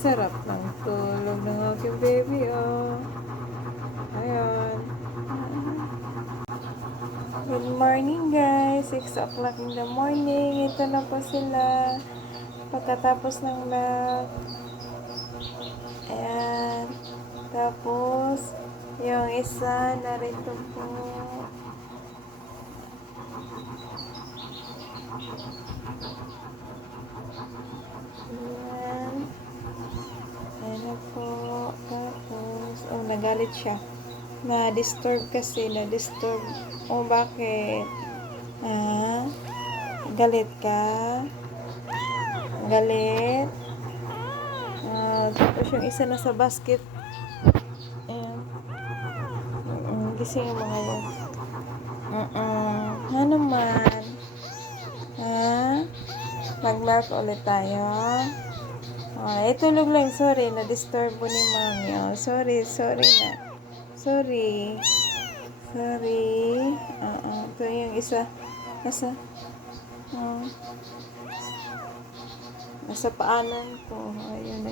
Sarap ng tulog ng aking baby, oh. Ayan. Good morning, guys. 6 o'clock in the morning. Ito na po sila. Pagkatapos ng nap. Ayan. Tapos, yung isa, narito po. Ayan. Ayan na po. Tapos, oh, nagalit siya. Na-disturb kasi. Na-disturb. Oh, bakit? Ah? Galit ka? Galit? Tapos yung isa na sa basket. Ayan. Gising yung mga yan. Ha naman? Ha? Mag-mark ulit tayo? Tulog lang. Sorry, na-disturb mo ni mami. Oh, sorry na. Sorry. Ito yung isa. Nasa? Oh. Nasa paanan ko. Ayun.